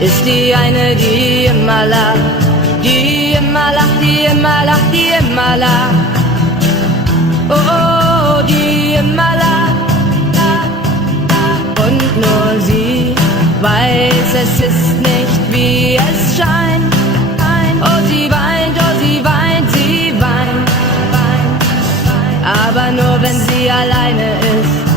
ist die eine, die immer lacht, die immer lacht, die immer lacht, die immer lacht. Oh, oh, die immer lacht. Und nur sie weiß, es ist nicht, wie es scheint. Oh, sie weint, sie weint. Aber nur wenn sie alleine ist.